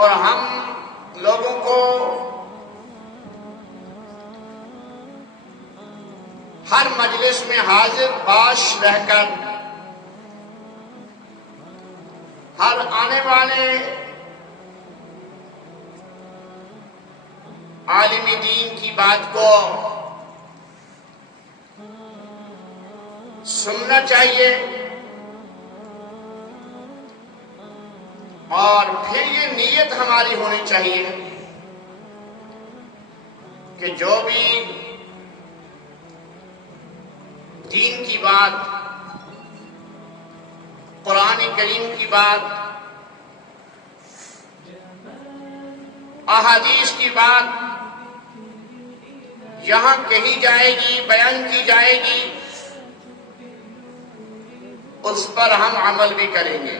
اور ہم لوگوں کو ہر مجلس میں حاضر باش رہ کر ہر آنے والے عالم دین کی بات کو سننا چاہیے اور پھر یہ نیت ہماری ہونی چاہیے کہ جو بھی دین کی بات، قرآن کریم کی بات، احادیث کی بات یہاں کہی جائے گی، بیان کی جائے گی، اس پر ہم عمل بھی کریں گے۔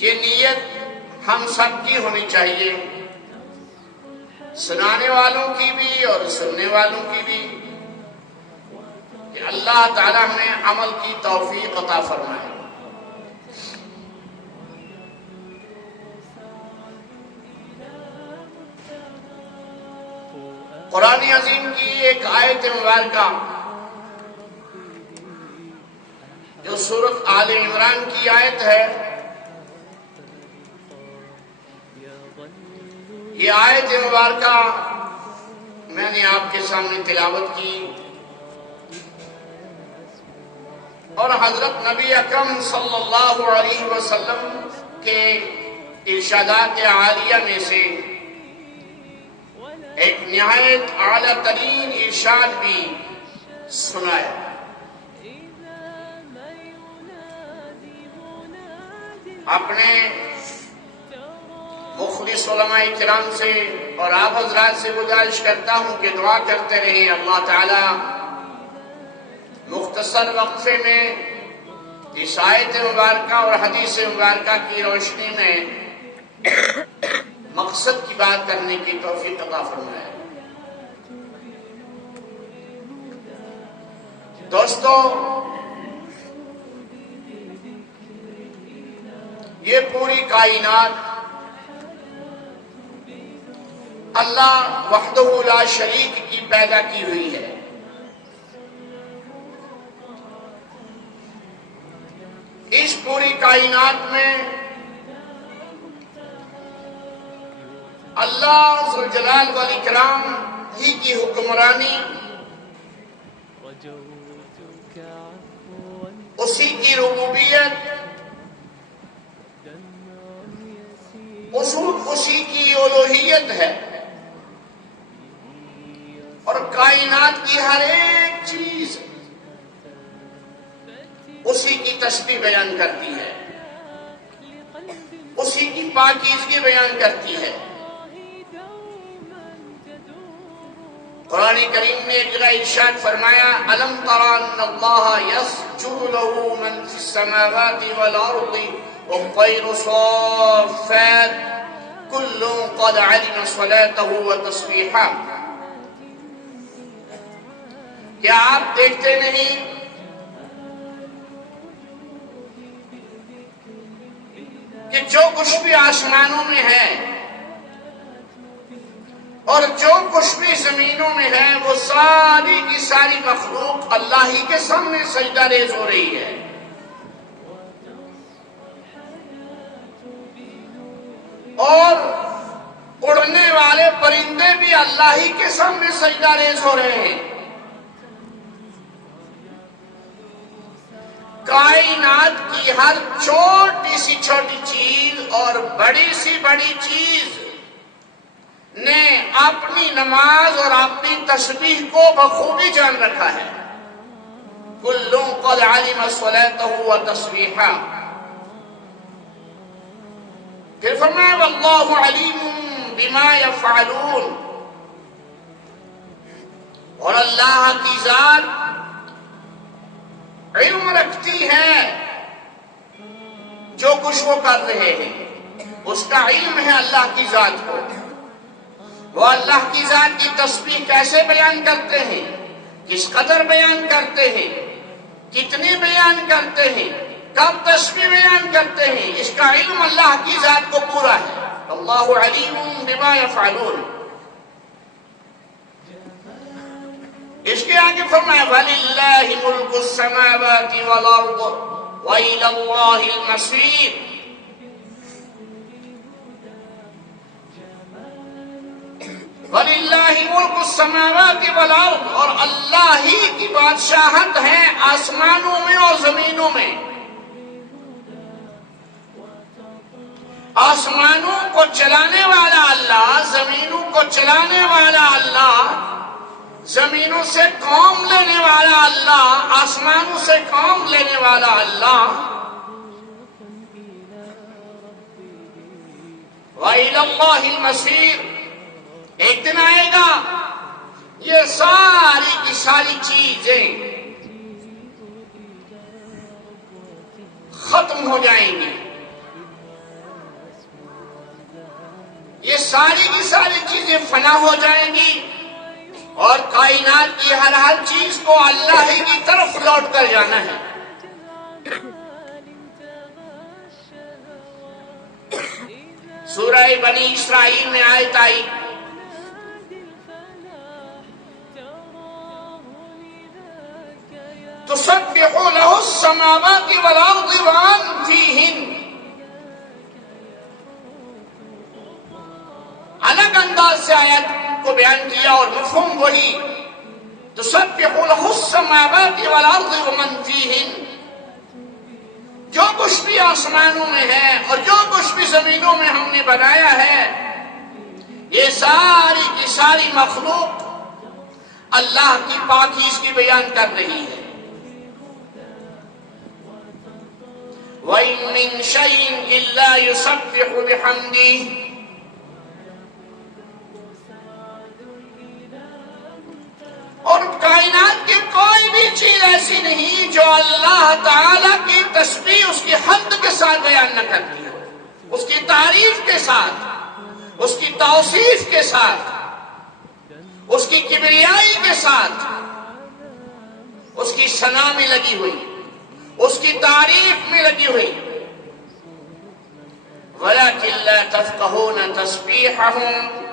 یہ نیت ہم سب کی ہونی چاہیے، سنانے والوں کی بھی اور سننے والوں کی بھی، کہ اللہ تعالی ہمیں عمل کی توفیق عطا فرمائے۔ قرآن عظیم کی ایک آیت مبارکہ جو سورۃ آل عمران کی آیت ہے، یہ آیت مبارکہ میں نے آپ کے سامنے تلاوت کی، اور حضرت نبی اکرم صلی اللہ علیہ وسلم کے ارشادات عالیہ میں سے ایک نہایت اعلیٰ ترین ارشاد بھی سنایا۔ اپنے مخلص علماء کرام سے اور آپ حضرات سے گزارش کرتا ہوں کہ دعا کرتے رہیں اللہ تعالی مختصر وقفے میں اس آیت مبارکہ اور حدیث مبارکہ کی روشنی میں مقصد کی بات کرنے کی توفیق عطا فرمائے۔ دوستو، یہ پوری کائنات اللہ وحدہ لا شریک کی پیدا کی ہوئی ہے۔ اس پوری کائنات میں اللہ ذوالجلال والاکرام ہی کی حکمرانی، اسی کی ربوبیت، اسی کی الوہیت ہے، اور کائنات کی ہر ایک چیز اسی کی تسبیح بیان کرتی ہے، اسی کی پاکیزگی بیان کرتی ہے۔ قرآن کریم نے ایک جگہ ارشاد فرمایا، أَلَمْ تَرَ أَنَّ اللَّهَ يَسْجُدُ لَهُ مَنْ فِي السَّمَاوَاتِ وَالْأَرْضِ وَالطَّيْرُ صَافَّاتٍ كُلٌّ قَدْ عَلِمَ صَلَاتَهُ وَتَسْبِيحَهُ۔ کیا آپ دیکھتے نہیں کہ جو کچھ بھی آسمانوں میں ہے اور جو کچھ بھی زمینوں میں ہے، وہ ساری کی ساری مخلوق اللہ ہی کے سامنے سجدہ ریز ہو رہی ہے، اور اڑنے والے پرندے بھی اللہ ہی کے سامنے سجدہ ریز ہو رہے ہیں۔ کائنات کی ہر چھوٹی سی چھوٹی چیز اور بڑی سی بڑی چیز نے اپنی نماز اور اپنی تسبیح کو بخوبی جان رکھا ہے۔ کل قد علم صلاته وتسبیحه۔ پھر فرمایا واللہ علیم بما یفعلون، اور اللہ کی ذات علم رکھتی ہے جو کچھ وہ کر رہے ہیں، اس کا علم ہے اللہ کی ذات کو۔ وہ اللہ کی ذات کی تسبیح کیسے بیان کرتے ہیں، کس قدر بیان کرتے ہیں، کتنی بیان کرتے ہیں، کب تسبیح بیان کرتے ہیں، اس کا علم اللہ کی ذات کو پورا ہے۔ اللہ علیم بما یفعلون۔ اس کے آگے فرمایا وَلِلَّهِ مُلْكُ السَّمَاوَاتِ وَالْأَرْضِ وَإِلَى اللَّهِ الْمَصِيرُ۔ وَلِلَّهِ مُلْكُ السَّمَاوَاتِ وَالْأَرْضِ، اور اللہ ہی کی بادشاہت ہے آسمانوں میں اور زمینوں میں۔ آسمانوں کو چلانے والا اللہ، زمینوں کو چلانے والا اللہ، زمینوں سے کام لینے والا اللہ، آسمانوں سے کام لینے والا اللہ۔ وَإِلَى اللَّهِ الْمَصِيرُ، ایک دن آئے گا یہ ساری کی ساری چیزیں ختم ہو جائیں گی، یہ ساری کی ساری چیزیں فنا ہو جائیں گی، اور کائنات کی ہر چیز کو اللہ ہی کی طرف لوٹ کر جانا ہے۔ سورہ بنی اسرائیل میں آیت آئی تسبح له السماوات والارض ومن فيهن، الگ انداز سے آیت کو بیان کیا اور مفہوم وہی، تسبح له السماوات والارض ومن فيهن، جو کچھ بھی آسمانوں میں ہے اور جو کچھ بھی زمینوں میں ہم نے بنایا ہے، یہ ساری کی ساری مخلوق اللہ کی پاکی اس کی بیان کر رہی ہے۔ وَإِن مِّن شَيْءٍ إِلَّا يُسَبِّحُ بِحَمْدِهِ، اور کائنات کی کوئی بھی چیز ایسی نہیں جو اللہ تعالی کی تسبیح اس کی حمد کے ساتھ بیان نہ کرتی ہو، اس کی تعریف کے ساتھ، اس کی توصیف کے ساتھ، اس کی کبریائی کے ساتھ، اس کی ثنا میں لگی ہوئی، اس کی تعریف میں لگی ہوئی۔ وَلَكِن لَّا تَفْقَهُونَ تَسْبِيحَهُمْ،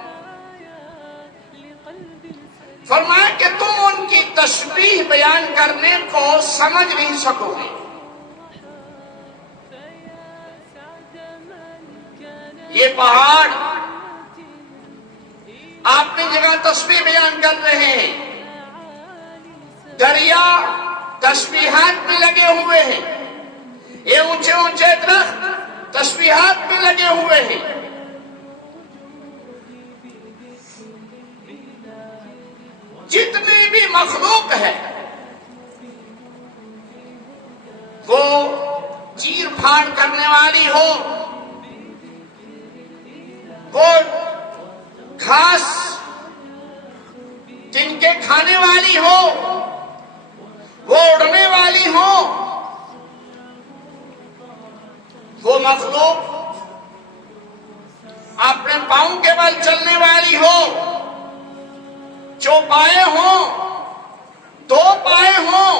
فرمایا کہ تم ان کی تسبیح بیان کرنے کو سمجھ نہیں سکو گے۔ یہ پہاڑ آپ نے جگہ تسبیح بیان کر رہے ہیں، دریا تسبیحات میں لگے ہوئے ہیں، یہ اونچے اونچے درخت تسبیحات میں لگے ہوئے ہیں۔ جتنی بھی مخلوق ہے وہ چیر پھاڑ کرنے والی ہو، وہ گھاس جن کے کھانے والی ہو، وہ اڑنے والی ہو، وہ مخلوق اپنے پاؤں کے بل چلنے والی ہو، چوپائے ہوں، دو پائے ہوں،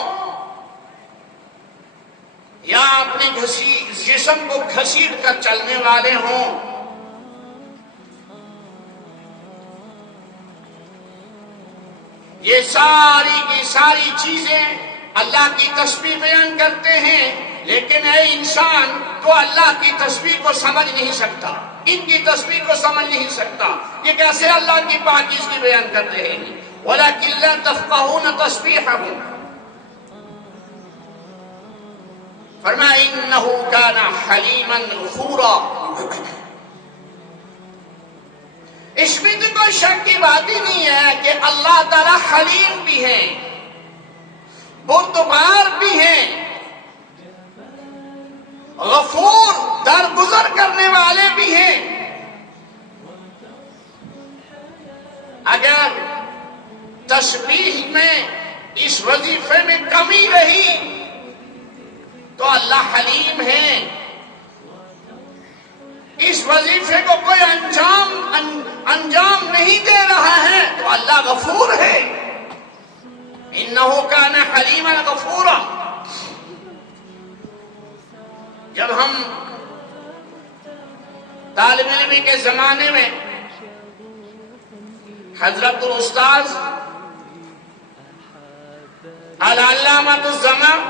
یا اپنے جسم کو گھسیٹ کر چلنے والے ہوں، یہ ساری کی ساری چیزیں اللہ کی تسبیح بیان کرتے ہیں، لیکن اے انسان تو اللہ کی تسبیح کو سمجھ نہیں سکتا، ان کی تسبیح کو سمجھ نہیں سکتا، یہ کیسے اللہ کی پاکی اس کی بیان کر رہے ہیں۔ وَلَكِن لَّا تَفْقَهُونَ تَسْبِيحَهُمْ، فرمایا إِنَّهُ كَانَ حَلِيمًا غَفُورًا۔ اس میں تو کوئی شک کی بات ہی نہیں ہے کہ اللہ تعالی حلیم بھی ہیں، بردبار بھی ہیں، غفور درگزر کرنے والے بھی ہیں۔ اگر تسبیح میں اس وظیفے میں کمی رہی تو اللہ حلیم ہے، اس وظیفے کو کوئی انجام نہیں دے رہا ہے تو اللہ غفور ہے۔ إِنَّهُ كَانَ حَلِيمًا غَفُورًا۔ جب ہم طالب علمی کے زمانے میں حضرت الاستاذ العلامۃ الزمان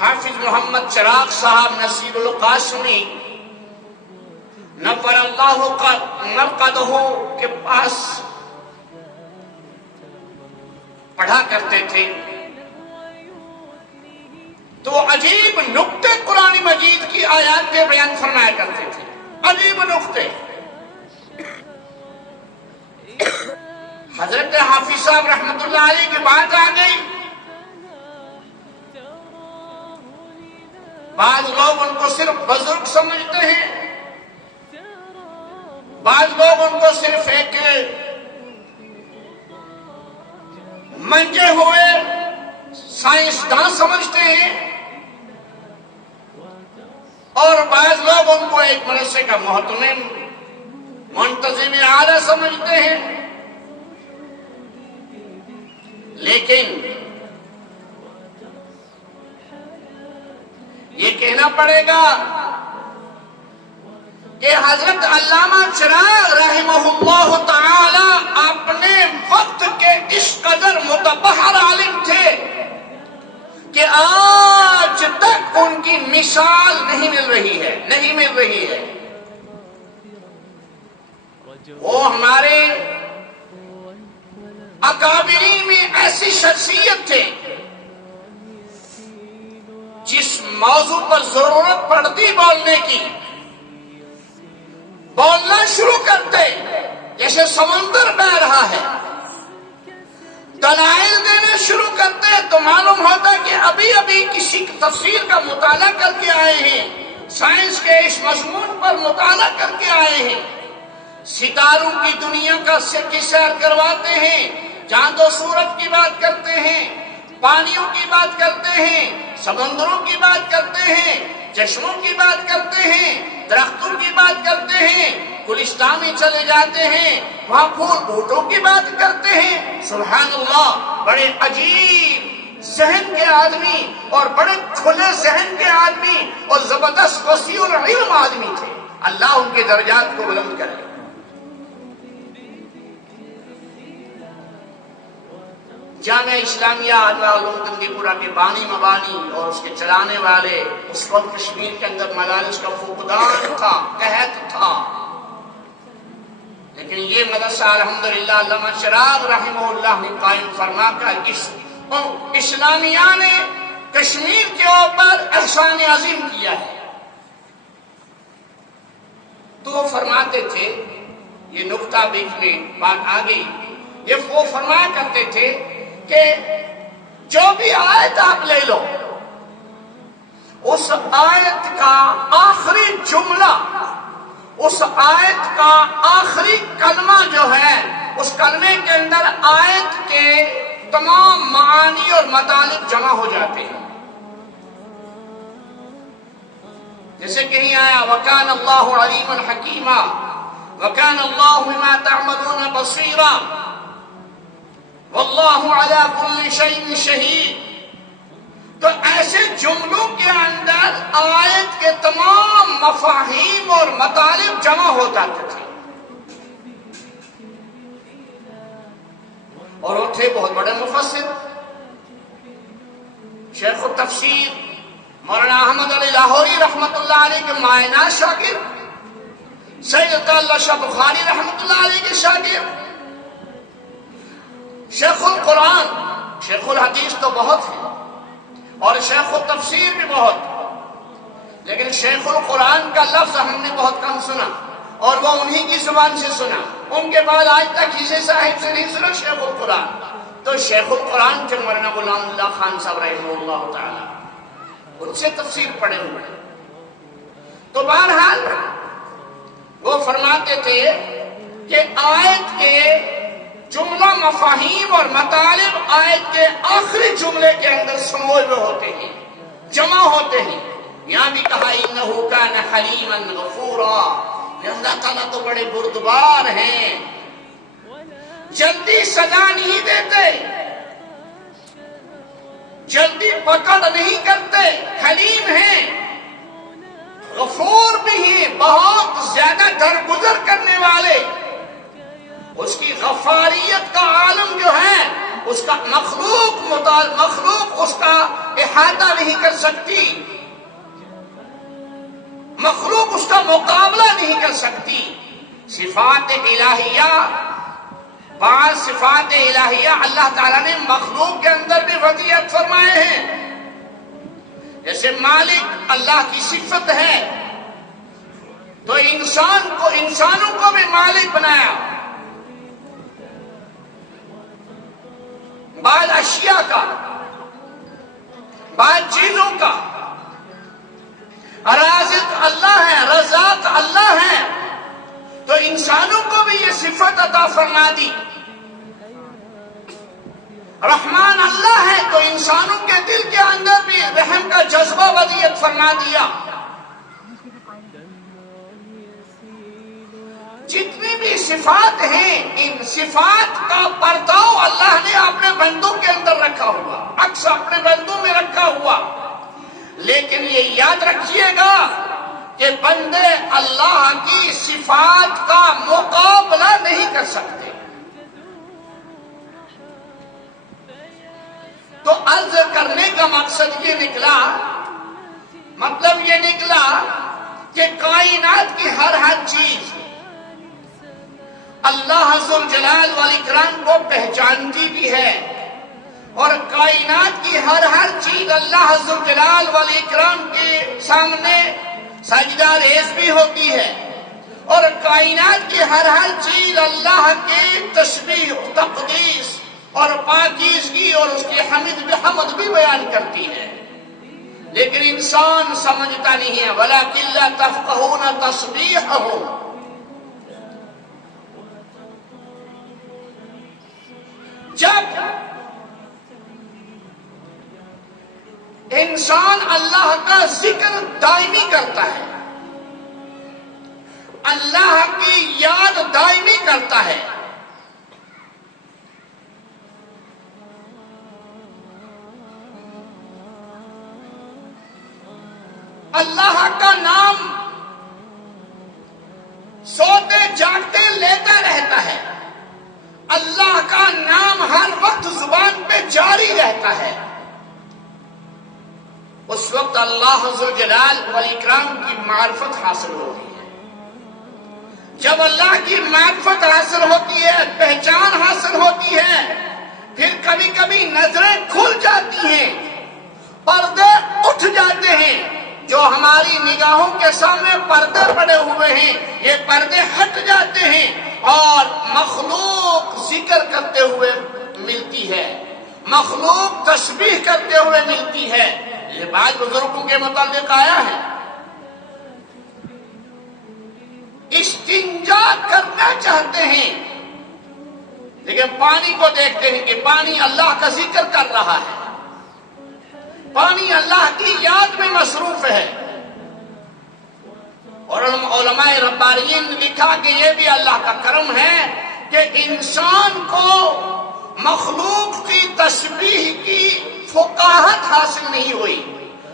حافظ محمد چراغ صاحب نصیر القاسمی نور اللہ مرقدہ کے پاس پڑھا کرتے تھے تو عجیب نکتے قرآن مجید کی آیات کے بیان فرمایا کرتے تھے، عجیب نکتے۔ حضرت حافظ صاحب رحمت اللہ علیہ کی بات آ گئی، بعض لوگ ان کو صرف بزرگ سمجھتے ہیں، بعض لوگ ان کو صرف ایک منجے ہوئے سائنسداں سمجھتے ہیں، اور بعض لوگ ان کو ایک مدرسے کا محتمم منتظم اعلیٰ سمجھتے ہیں۔ لیکن یہ کہنا پڑے گا کہ حضرت علامہ چراغ رحمہ اللہ تعالی اپنے وقت کے اس قدر متبحر عالم تھے کہ آج تک ان کی مثال نہیں مل رہی ہے۔ وہ ہمارے اکابرین میں ایسی شخصیت تھے جس موضوع پر ضرورت پڑتی بولنے کی، بولنا شروع کرتے جیسے سمندر بہہ رہا ہے، دلائل دینے شروع کرتے تو معلوم ہوتا کہ ابھی کسی تفسیر کا مطالعہ کر کے آئے ہیں، سائنس کے اس مضمون پر مطالعہ کر کے آئے ہیں، ستاروں کی دنیا کی سیر کرواتے ہیں، چاند و سورج کی بات کرتے ہیں، پانیوں کی بات کرتے ہیں، سمندروں کی بات کرتے ہیں، چشموں کی بات کرتے ہیں، درختوں کی بات کرتے ہیں، گلستان میں چلے جاتے ہیں، وہاں پھول بوٹوں کی بات کرتے ہیں۔ سبحان اللہ، بڑے عجیب ذہن کے آدمی اور بڑے کھلے ذہن کے آدمی اور زبردست وسیع العلم آدمی تھے، اللہ ان کے درجات کو بلند کرے۔ جامعہ اسلامیہ انوار العلوم تنگی پورا کے بانی مبانی اور اس کے چلانے والے اس وقت کشمیر کے اندر مدارس کا فقدان تھا، قحط تھا، لیکن یہ مدرسہ الحمدللہ علامہ چراغ رحمہ اللہ نے قائم فرما کر اسلامیہ نے کشمیر کے اوپر احسان عظیم کیا ہے۔ تو وہ فرماتے تھے، یہ نقطہ بیچ میں بات آ گئی، یہ وہ فرمایا کرتے تھے کہ جو بھی آیت آپ لے لو، اس آیت کا آخری جملہ، اس آیت کا آخری کلمہ جو ہے، اس کلمے کے اندر آیت کے تمام معانی اور مطالب جمع ہو جاتے ہیں۔ جیسے کہیں آیا وَكَانَ اللَّهُ عَلِيمًا حَكِيمًا وَكَانَ اللَّهُ بِمَا تَعْمَلُونَ بَصِيرًا وَاللَّهُ عَلَى كُلِّ شَيْءٍ شَهِيدٌ۔ تو ایسے جملوں کے اندر آیت کے تمام مفاہیم اور مطالب جمع ہو جاتے تھے، اور وہ تھے بہت بڑے مفسر، شیخ التفسیر مولانا احمد علی لاہوری رحمت اللہ علیہ کے معینات شاگرد، سید اللہ شاہ بخاری رحمت اللہ علیہ کے شاگرد، شیخ القرآن، شیخ الحدیث تو بہت ہیں اور شیخ التفسیر بھی بہت، لیکن شیخ القرآن کا لفظ ہم نے بہت کم سنا اور وہ انہی کی زبان سے سنا، ان کے بعد آج تک کسی صاحب سے نہیں سنا شیخ القرآن۔ تو شیخ القرآن جو مولانا غلام اللہ خان صاحب رحمہ اللہ تعالی، ان سے تفسیر پڑھے ہوئے۔ تو بہرحال وہ فرماتے تھے کہ آیت کے جملہ مفاہیم اور مطالب آیت کے آخری جملے کے اندر سموئے ہوئے ہوتے ہیں، جمع ہوتے ہیں۔ یہاں بھی کہا انہو کان حلیما غفورا، اللہ تعالیٰ تو بڑے بردبار ہیں، جلدی سزا نہیں دیتے، جلدی پکڑ نہیں کرتے، حلیم ہیں، غفور بھی ہیں، بہت زیادہ درگزر کرنے والے. اس کی غفاریت کا عالم جو ہے، اس کا مخلوق اس کا احاطہ نہیں کر سکتی، مخلوق اس کا مقابلہ نہیں کر سکتی. صفات الہیہ، بعض صفات الہیہ اللہ تعالیٰ نے مخلوق کے اندر بھی وضعیت فرمائے ہیں. جیسے مالک اللہ کی صفت ہے، تو انسانوں کو بھی مالک بنایا. بعض اشیاء کا، بعض چیزوں کا. رازق اللہ ہے، رزاق اللہ ہے، تو انسانوں کو بھی یہ صفت عطا فرما دی. رحمان اللہ ہے، تو انسانوں کے دل کے اندر بھی رحم کا جذبہ وضعیت فرما دیا. جتنی بھی صفات ہیں، ان صفات کا پرتاؤ اللہ نے اپنے بندوں کے اندر رکھا ہوا، عکس اپنے بندوں میں رکھا ہوا. لیکن یہ یاد رکھیے گا کہ بندے اللہ کی صفات کا مقابلہ نہیں کر سکتے. تو عرض کرنے کا مقصد یہ نکلا، مطلب یہ نکلا کہ کائنات کی ہر چیز اللہ ذوالجلال والاکرام کو پہچانتی بھی ہے، اور کائنات کی ہر چیز اللہ ذوالجلال والاکرام کے سامنے سجدہ ریز بھی ہوتی ہے، اور کائنات کی ہر چیز اللہ کے تسبیح، تقدیس اور پاکیزگی اور اس کی حمد بھی بیان کرتی ہے. لیکن انسان سمجھتا نہیں ہے. وَلَكِنْ لَا تَفْقَهُونَ تَسْبِيحَهُمْ. جب انسان اللہ کا ذکر دائمی کرتا ہے، اللہ کی یاد دائمی کرتا ہے، اللہ کا نام سوتے جاگتے لیتا رہتا ہے، اللہ کا نام ہر وقت زبان پہ جاری رہتا ہے، اس وقت اللہ ذوالجلال والاکرام کی معرفت حاصل ہوتی ہے. جب اللہ کی معرفت حاصل ہوتی ہے، پہچان حاصل ہوتی ہے، پھر کبھی کبھی نظریں کھل جاتی ہیں، پردے اٹھ جاتے ہیں. جو ہماری نگاہوں کے سامنے پردے پڑے ہوئے ہیں، یہ پردے ہٹ جاتے ہیں اور مخلوق ذکر کرتے ہوئے ملتی ہے، مخلوق تسبیح کرتے ہوئے ملتی ہے. یہ بات بزرگوں کے متعلق آیا ہے. استنجا کرنا چاہتے ہیں، لیکن پانی کو دیکھتے ہیں کہ پانی اللہ کا ذکر کر رہا ہے، پانی اللہ کی یاد میں مصروف ہے. اور علماء ربانیین نے لکھا کہ یہ بھی اللہ کا کرم ہے کہ انسان کو مخلوق کی تسبیح کی فقاہت حاصل نہیں ہوئی،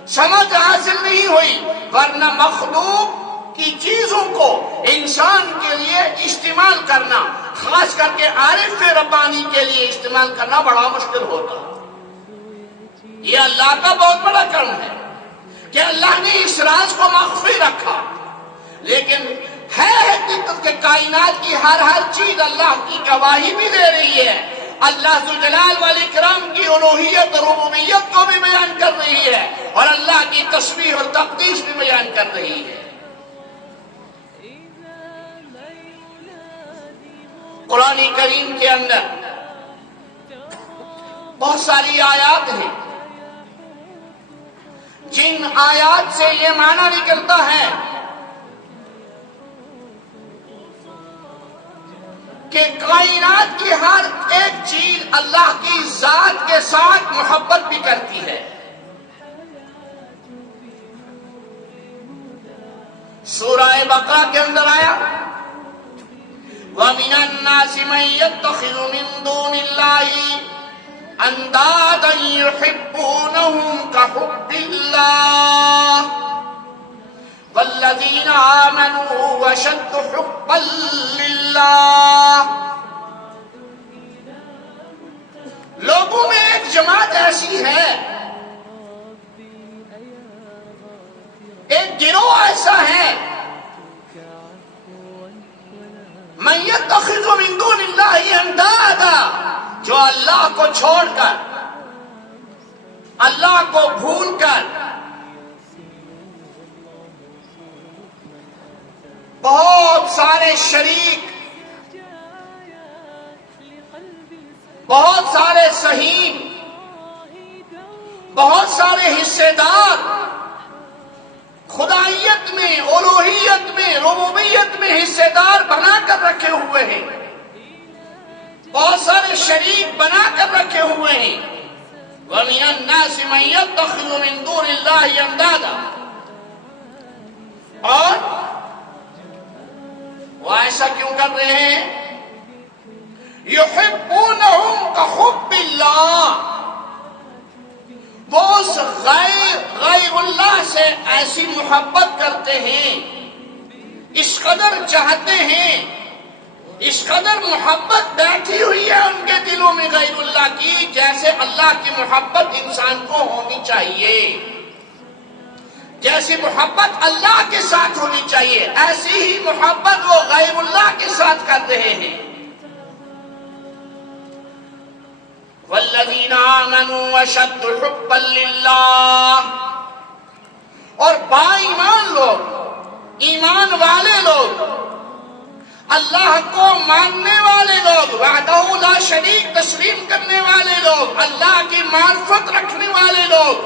سمجھ حاصل نہیں ہوئی، ورنہ مخلوق کی چیزوں کو انسان کے لیے استعمال کرنا، خاص کر کے عارف ربانی کے لیے استعمال کرنا بڑا مشکل ہوتا. یہ اللہ کا بہت بڑا کرم ہے کہ اللہ نے اس راز کو مخفی رکھا. لیکن ہے حقیقت کہ کائنات کی ہر چیز اللہ کی گواہی بھی دے رہی ہے، اللہ ذوالجلال والاکرام کی الوہیت اور ربوبیت کو بھی بیان کر رہی ہے، اور اللہ کی تسبیح اور تقدیس بھی بیان کر رہی ہے. قرآن کریم کے اندر بہت ساری آیات ہیں جن آیات سے یہ معنی نکلتا ہے کہ کائنات کی ہر ایک چیز اللہ کی ذات کے ساتھ محبت بھی کرتی ہے. سورہ بقرہ کے اندر آیا وَمِنَ النَّاسِ مَن يَتَّخِذُ مِن دُونِ اللَّهِ اندادا یحبونہم کحب اللہ والذین آمنوا اشد حبا للہ. لوگوں میں ایک جماعت ایسی ہے، ایک گروہ ایسا ہے، من یتخذ من دون اللہ اندادا، جو اللہ کو چھوڑ کر، اللہ کو بھول کر بہت سارے شریک، بہت سارے سہیم، بہت سارے حصے دار خدائیت میں، الوہیت میں، ربوبیت میں حصے دار بنا کر رکھے ہوئے ہیں، بہت سارے شریک بنا کر رکھے ہوئے ہیں. وَمِنَ النَّاسِ مَن يَتَّخِذُ مِن دُونِ اللَّهِ أَندَادًا، اور وہ ایسا کیوں کر رہے ہیں؟ یحبونہم کحب اللہ، وہ اس غیر اللہ سے ایسی محبت کرتے ہیں، اس قدر چاہتے ہیں، اس قدر محبت بیٹھی ہوئی ہے ان کے دلوں میں غیر اللہ کی، جیسے اللہ کی محبت انسان کو ہونی چاہیے، جیسی محبت اللہ کے ساتھ ہونی چاہیے، ایسی ہی محبت وہ غیر اللہ کے ساتھ کر رہے ہیں. والذین آمنوا اشد حبا للہ، اور با ایمان لوگ، ایمان والے لوگ، اللہ کو ماننے والے لوگ، وحدہ لا شریک تسلیم کرنے والے لوگ، اللہ کی معرفت رکھنے والے لوگ،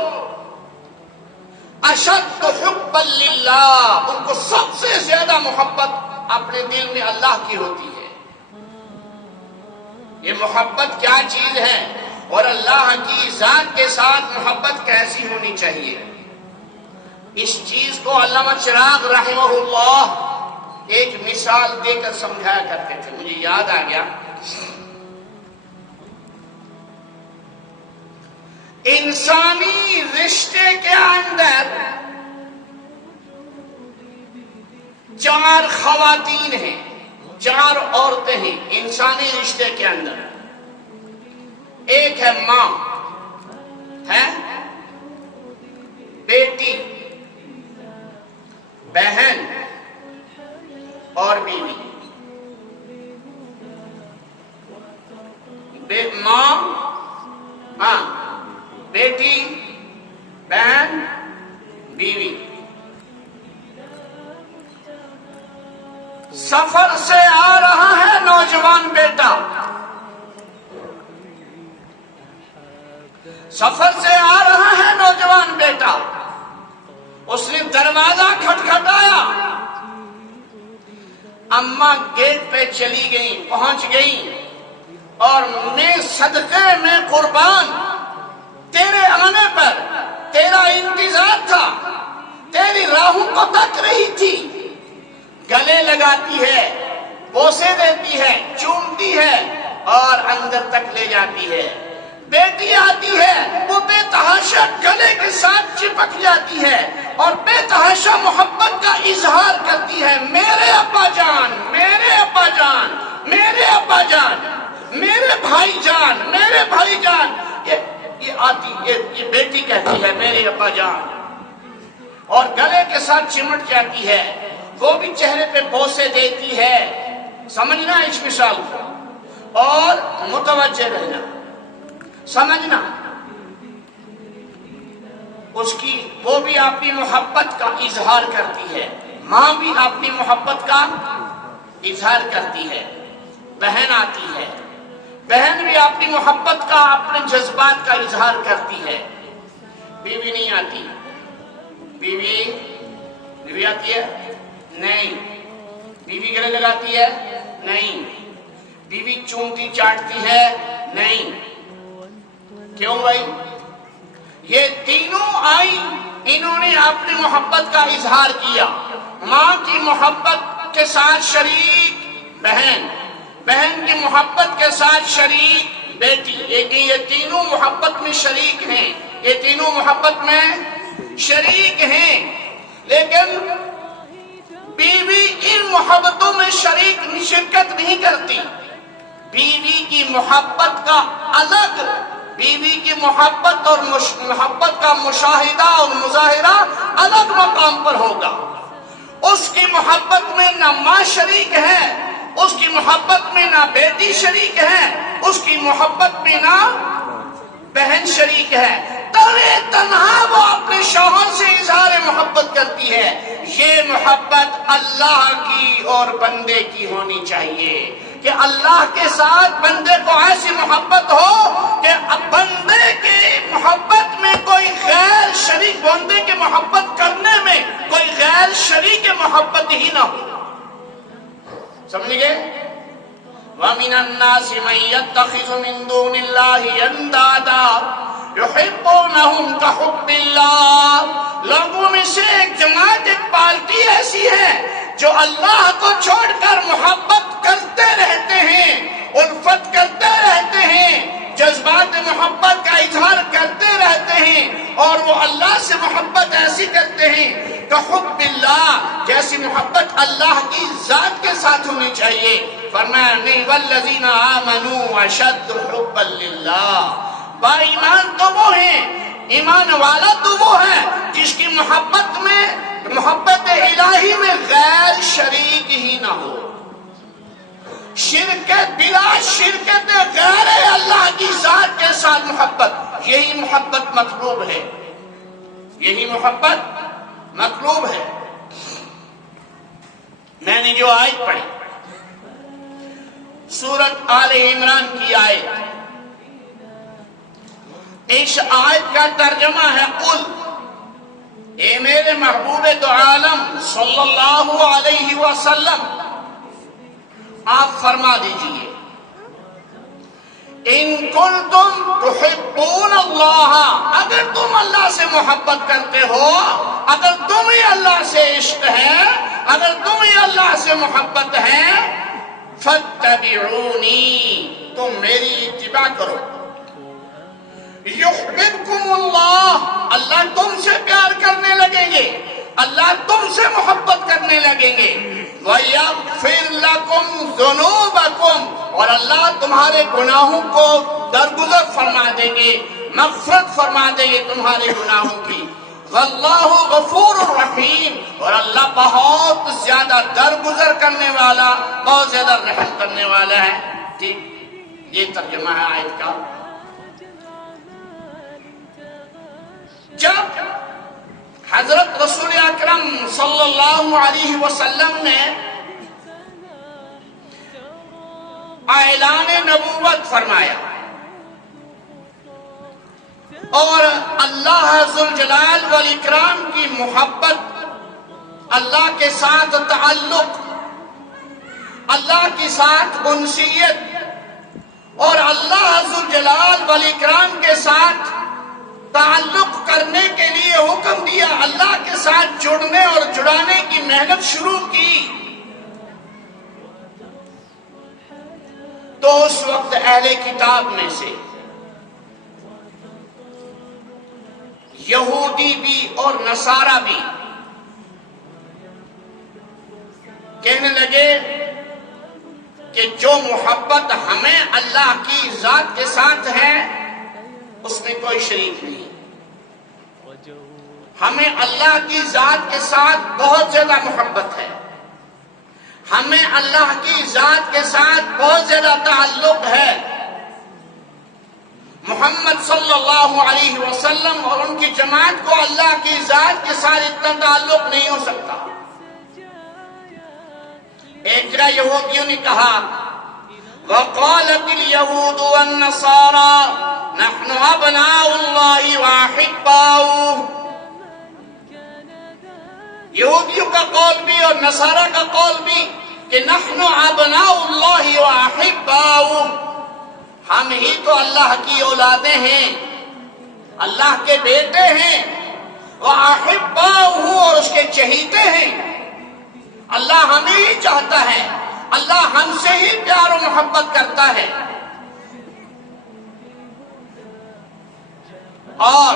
اشد حبا للہ، ان کو سب سے زیادہ محبت اپنے دل میں اللہ کی ہوتی ہے. یہ محبت کیا چیز ہے اور اللہ کی ذات کے ساتھ محبت کیسی ہونی چاہیے، اس چیز کو علامہ چراغ رحمہ اللہ ایک مثال دے کر سمجھایا کرتے تھے. مجھے یاد آ گیا، انسانی رشتے کے اندر 4 خواتین ہیں، 4 عورتیں ہیں انسانی رشتے کے اندر. ایک ہے ماں، ہے بیٹی، بہن اور بیوی. ماں، ہاں، بیٹی، بہن، بیوی. سفر سے آ رہا ہے نوجوان بیٹا، سفر سے آ رہا ہے نوجوان بیٹا، اس نے دروازہ کھٹکھٹایا، اماں گیٹ پہ چلی گئی، پہنچ گئی، اور میں صدقے میں قربان، تیرے آنے پر تیرا انتظار تھا، تیری راہوں کو تک رہی تھی. گلے لگاتی ہے، بوسے دیتی ہے، چومتی ہے اور اندر تک لے جاتی ہے. بیٹی آتی ہے، وہ بے تحاشا گلے کے ساتھ چپک جاتی ہے اور بے تحاشا محبت کا اظہار کرتی ہے. میرے ابا جان، میرے ابا جان، میرے ابا جان، میرے بھائی جان، میرے بھائی جان. یہ آتی، یہ بیٹی کہتی ہے میرے ابا جان، اور گلے کے ساتھ چمٹ جاتی ہے. وہ بھی چہرے پہ بوسے دیتی ہے. سمجھنا اس مثال کو اور متوجہ رہنا، سمجھنا. اس کی، وہ بھی اپنی محبت کا اظہار کرتی ہے، ماں بھی اپنی محبت کا اظہار کرتی ہے. بہن آتی ہے، بہن بھی اپنی محبت کا، اپنے جذبات کا اظہار کرتی ہے. بیوی نہیں آتی. بیوی آتی ہے؟ نہیں. بیوی گلے لگاتی ہے؟ نہیں. بیوی چومتی چاٹتی ہے؟ نہیں. کیوں بھائی؟ یہ تینوں آئی، انہوں نے اپنی محبت کا اظہار کیا. ماں کی محبت کے ساتھ شریک بہن، بہن کی محبت کے ساتھ شریک بیٹی، یہ تینوں محبت میں شریک ہیں، یہ تینوں محبت میں شریک ہیں، لیکن بیوی ان محبتوں میں شرکت نہیں کرتی۔ بیوی کی محبت کا الگ، بیوی کی محبت اور محبت کا مشاہدہ اور مظاہرہ الگ مقام پر ہوگا۔ اس کی محبت میں نہ ماں شریک ہے، اس کی محبت میں نہ بیٹی شریک ہے، اس کی محبت میں نہ بہن شریک ہے، تنہا وہ اپنے شوہر سے اظہار محبت کرتی ہے۔ یہ محبت اللہ کی اور بندے کی ہونی چاہیے کہ اللہ کے ساتھ بندے کو ایسی محبت ہو کہ بندے کی محبت میں کوئی غیر شریک، بندے کی محبت کرنے میں کوئی غیر شریک محبت ہی نہ ہو۔ سمجھ گئے؟ وَمِنَ النَّاسِ مَن يَتَّخِذُ مِن دُونِ اللَّهِ أَندَادًا يُحِبُّونَهُمْ كَحُبِّ اللَّهِ۔ لوگوں میں سے ایک جماعت، ایک پارٹی ایسی ہے جو اللہ کو چھوڑ کر محبت کرتے رہتے ہیں، الفت کرتے رہتے ہیں، جذبات محبت کا اظہار کرتے رہتے ہیں، اور وہ اللہ سے محبت ایسی کرتے ہیں کحب اللہ، جیسی محبت اللہ کی ذات کے ساتھ ہونی چاہیے۔ فرمایا نہیں والذین آمنوا اشد حبا للہ، با ایمان تو وہ ہیں، ایمان والا تو وہ ہے جس کی محبت میں، محبت الہی میں غیر شریک ہی نہ ہو، شرکت بلا شرکت غیر اللہ کی ذات کے ساتھ محبت، یہی محبت مطلوب ہے، یہی محبت مطلوب ہے۔ میں نے جو آیت پڑھی سورۃ آل عمران کی آیت، اس آیت کا ترجمہ ہے قل، اے میرے محبوب دو عالم صلی اللہ علیہ وسلم آپ فرما دیجئے ان کنتم تحبون اللہ، اگر تم اللہ سے محبت کرتے ہو، اگر تمہیں اللہ سے عشق ہے، اگر تمہیں اللہ سے محبت ہے، فاتبعونی، تم میری اتباع کرو، یحببکم اللہ، اللہ تم سے پیار کرنے لگیں گے، اللہ تم سے محبت کرنے لگیں گے، وَيَغْفِرْ لَكُمْ ذُنُوبَكُمْ، اور اللہ تمہارے گناہوں کو درگزر فرما دیں گے، مغفرت فرما دیں گے تمہارے گناہوں کی، وَاللَّهُ غَفُورٌ رَحِيمٌ، اور اللہ بہت زیادہ درگزر کرنے والا، بہت زیادہ رحم کرنے والا ہے۔ ٹھیک، یہ ترجمہ ہے آیت کا۔ جب حضرت رسول اکرم صلی اللہ علیہ وسلم نے اعلان نبوت فرمایا اور اللہ ذوالجلال والاکرام کی محبت، اللہ کے ساتھ تعلق، اللہ کے ساتھ انسیت اور اللہ ذوالجلال والاکرام کے ساتھ تعلق کرنے کے لیے حکم دیا، اللہ کے ساتھ جڑنے اور جڑانے کی محنت شروع کی، تو اس وقت اہل کتاب میں سے یہودی بھی اور نصارہ بھی کہنے لگے کہ جو محبت ہمیں اللہ کی ذات کے ساتھ ہے اس میں کوئی شریک نہیں، ہمیں اللہ کی ذات کے ساتھ بہت زیادہ محبت ہے، ہمیں اللہ کی ذات کے ساتھ بہت زیادہ تعلق ہے، محمد صلی اللہ علیہ وسلم اور ان کی جماعت کو اللہ کی ذات کے ساتھ اتنا تعلق نہیں ہو سکتا۔ ایک جگہ یہودیوں نے کہا وَقَالَتِ الْيَهُودُ وَالنَّصَارَى نَحْنُ أَبْنَاءُ اللَّهِ وَأَحِبَّاؤُهُ، یہودیوں کا قول بھی اور نصارہ کا قول بھی کہ نحن ابناء اللہ واحباؤہ، ہم ہی تو اللہ کی اولادیں ہیں، اللہ کے بیٹے ہیں، واحباؤہ اور اس کے چہیتے ہیں، اللہ ہمیں ہی چاہتا ہے، اللہ ہم سے ہی پیار و محبت کرتا ہے۔ اور